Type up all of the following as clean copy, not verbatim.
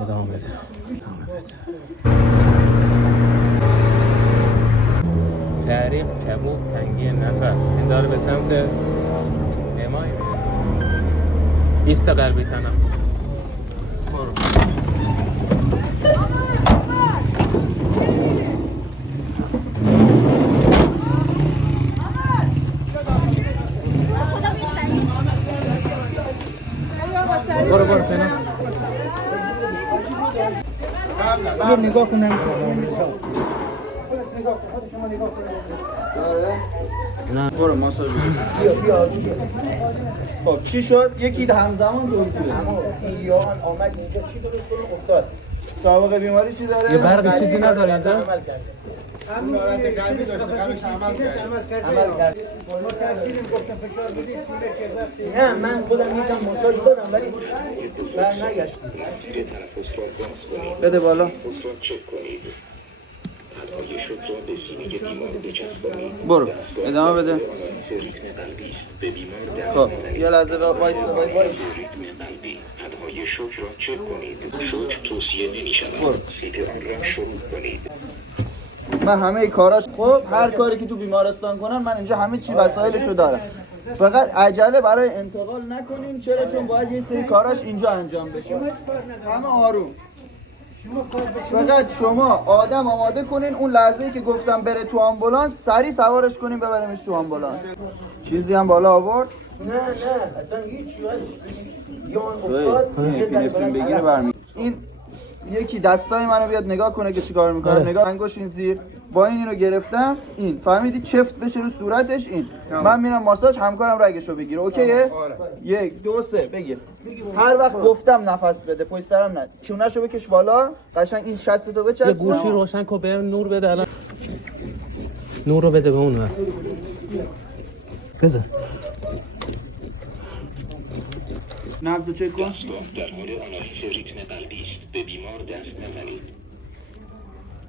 ادامه بده. تعریق کبوب تنگی نفس این داره به سمت امای میره. ایست قلبی تنم برو فینا یه نگاه کنم نه برو ماساژ بیا خب چی شد؟ یکی همزمان دزدیده. اما ایلیان آمد اینجا چی درست کنه افتاد سابقه بیماری چی داره؟ یه برقی چیزی نداره اینجا؟ عمل کرده حالت قلبی داشته قلبش عمل کرده عمل کرده ما تفسیریم گفتم فشار بدی سیره که نه من خودم یکم ماساژ دادم ولی نگشت بده بالا برو ادامه بده خب یه لحظه وایسا شوک را چک کنید. شوک توصیه نمی شود. سیت آن را شروع کنید. من همه کاراش خب هر کاری که تو بیمارستان کنن من اینجا همه چی وسایلشو دارم. فقط عجله برای انتقال نکنین. چرا؟ چون باید یه سری کاراش اینجا انجام بشه. همه آروم. فقط شما آدم آماده کنین اون لحظه‌ای که گفتم بره تو آمبولانس سریع سوارش کنین ببریمش تو آمبولانس. چیزی هم بالا آورد؟ نه اصلا هیچ یا افتاد نفرین بگیره برمی این یکی دستای منو بیاد نگاه کنه که چیکار میکنه. نگاه انگوش این زیر با این رو گرفتم این فهمیدی چفت بشه رو صورتش این من میرم ماساژ همکارم رگشو بگیره. اوکیه؟ 1 2 3 بگیر. هر وقت گفتم نفس بده پشت سرم نه چونهشو بکش بالا قشنگ این شستتو بچسب. یه گوشی روشن کن به نور بده الان نور رو بده به اون بزن نبضو چک کن. در حال آنالیز ریتم قلبی است. به بیمار دست نزنید.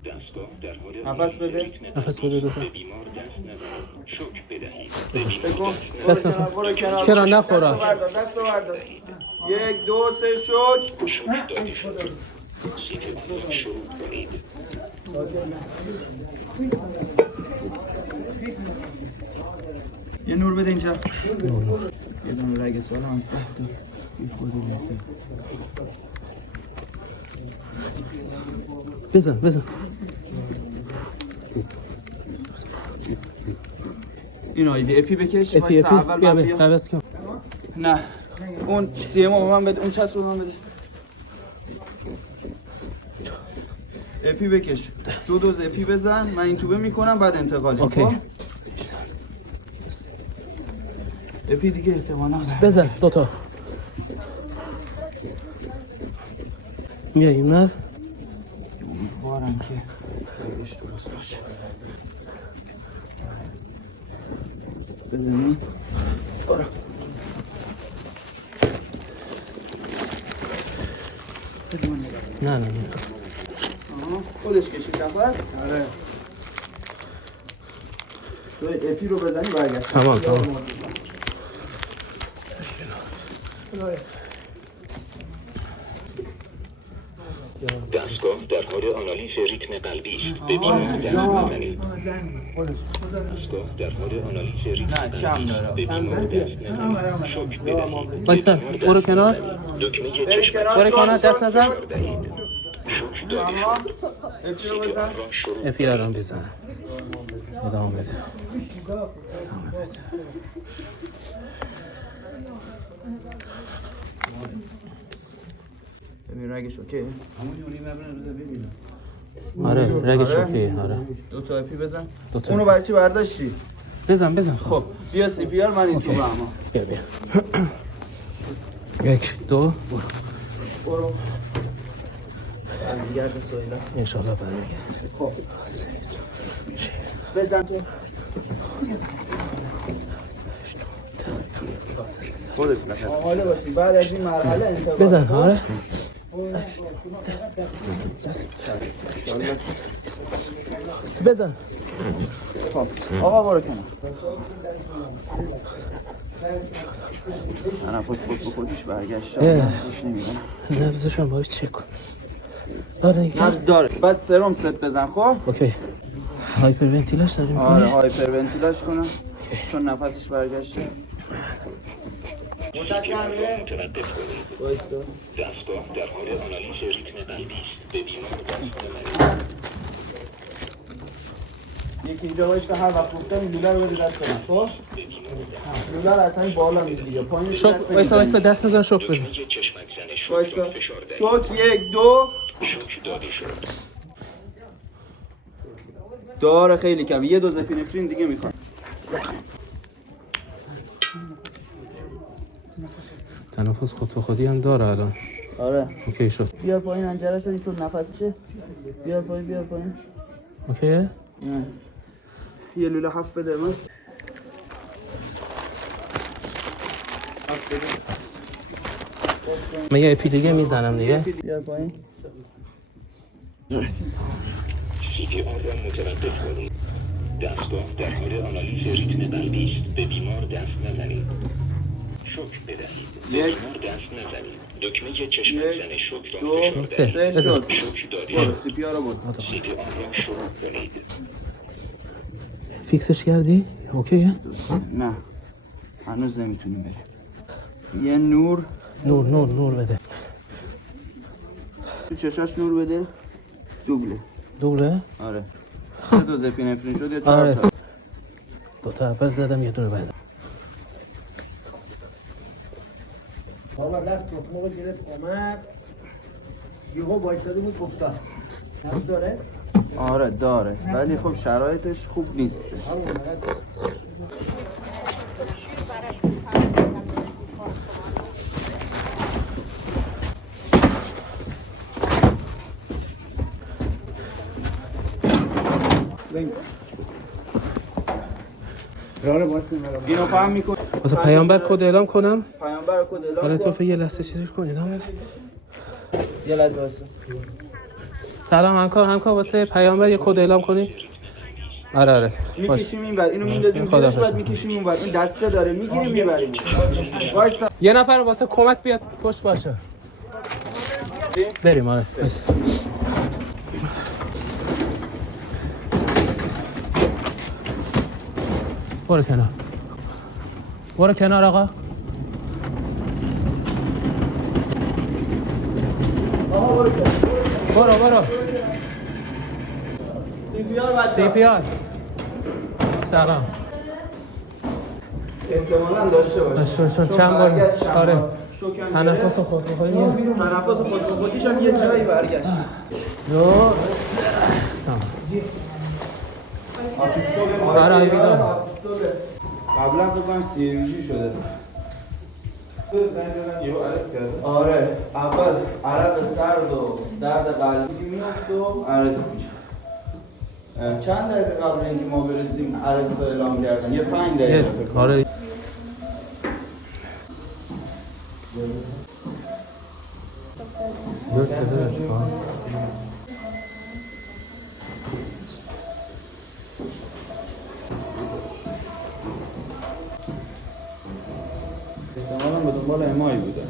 دستگاه در حال نفس بده. نفس بده دو تا به بیمار دست نزنید. شوک بدهید. بکن. دست برو کنار نخوره. دستو بردار 1 2 3 شوک. شوک داده شد. سیت آن را شروع کنید. یه نور بده اینجا. یه دونه رگ سالم از ده تا این خود بزن این آیدی اپی بکش. اپی اول بیا من بیا قبض کن نه اون سیمو به من بده. اون چسب به من بده. اپی بکش 2 دوز اپی بزن. من این توبه میکنم بعد انتقال. اوکی اپی دیگه احتمالاً بزن دو تا میای من امیدوارم که روش درست باشه. بزنی برو. نه خودش کشید نفس. آره تو اپی رو بزنی برگشت. تمام دستگاه در حال آنالیز ریتم قلبی است. به بیمار دست نزنید. دستگاه در حال آنالیز ریتم قلبی است. به بیمار دست نزنید. شوک بدهید. بایستا برو کنار دکمه بری چشم برو کنار دست نزن دهید. شوک داده تمام. اپی رو بزن. را شروع اپی الان بزن ادامه بده ببین رگش اوکی. آره رگش اوکی آره 2 تا اپی بزن. دو تا. اونو برای چی برداشتی؟ بزن خب بیا سی پی آر من این تو با اما بیا 1 2 برو برمیگرد سویلا انشالله برمیگرد. خب بزن تو خودت نفس آماده باشی بعد از این مرحله انتقال. بزن آره بزن. خب آقا برو کنار. تنفس خود به خودش برگشت. نبضش نمیدونم. نبضش هم باید چک کن. داره دیگه؟ نبض داره. بعد سرم ست بزن خب. اوکی. هایپر ونتیلاش داریم. آره هایپر ونتیلاش کنم. چون نفسش برگشته. متردد کنید. دستگاه در حال آنالیز ریتم قلبی است. به بیمار دست نزنید. یکی اینجا بایسته هر وقت گفتم این لوله رو بده دست من خب؟ لوله رو از همین بالا میگیری پایینش دست نمیزنی. وایسا دست نزن شوک بزن. چشمک زن شوک وایسا را فشار دهید. شوک 1 2 شوک داده شد. داره خیلی کم. یه دوز اپینفرین دیگه میخوام. تنفس خود به خودی هم داره الان. آره اوکی شد. بیار پایین انجره شدی چون نفسشه. بیار پایین. اوکی. یه لوله 7 بده من. 7 بده. من یه اپی دیگه میزنم دیگه. بیار پایین. CPR را متردد کنید. دستگاه در حال آنالیز ریتم قلبی است. به بیمار دست نزنید. شوک بدهید. به بیمار دست نزنید. دکمه چشمک زن شوک را فشار دهید. سه شد. شوک داده برو شد. سی پی آر رو برد. CPR را شروع کنید. فیکسش کردی؟ اوکیه؟ نه هنوز نمیتونیم بریم. یه نور بده. تو چشاش نور بده. دوبله. آره 3 دوز اپینفرین شد یا 4 آره. تا. 2 تا اول زدم یه دونه بعد. بابا رفت تخمه گرفت آمد یهو وایساده بود افتاد. نبض داره؟ آره داره ولی خب شرایطش خوب نیست. اینو فهم میکنی؟ واسه پیامبر کد اعلام کنم. پیامبر کد اعلام حالا کن. تو یه لحظه چیزش کن ادامه. یه لحظه واسه. سلام همکار واسه پیامبر یه کد اعلام کنی. آره میکشیم اینور اینو میندازیم زیرش بعد میکشیم اونور. این دسته داره میگیریم میبریم. وایسا یه نفر واسه کمک بیاد پشت باشه. بریم آره. بس. برو کنار آقا. برو. سی پی آر. سلام. احتمالاً داشته باشه. چون چند بار آره. تنفس خود بخوری. تنفس خودش هم یه جایی برگشت. دو. برای بیدار. قبلا فکر کنم CVG شده. آره اول عرق سرد و درد قلبی میفت و عرض میشه. چند دقیقه قبل اینکه ما برسیم عرض رو اعلام کردن. یه 5 دقیقه آره. احتمالاً به دنبال امایی بودن.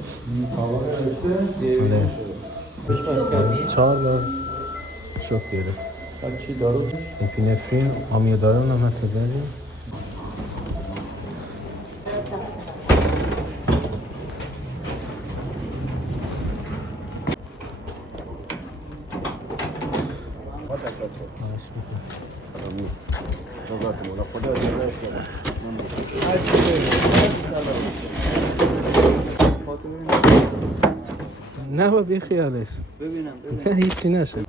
4 بار شوک گرفت. بعد چی دارو؟ اپینفرین، آمیودارون هم متزنی. نه با بی خیالش ببینم هیچی نشه.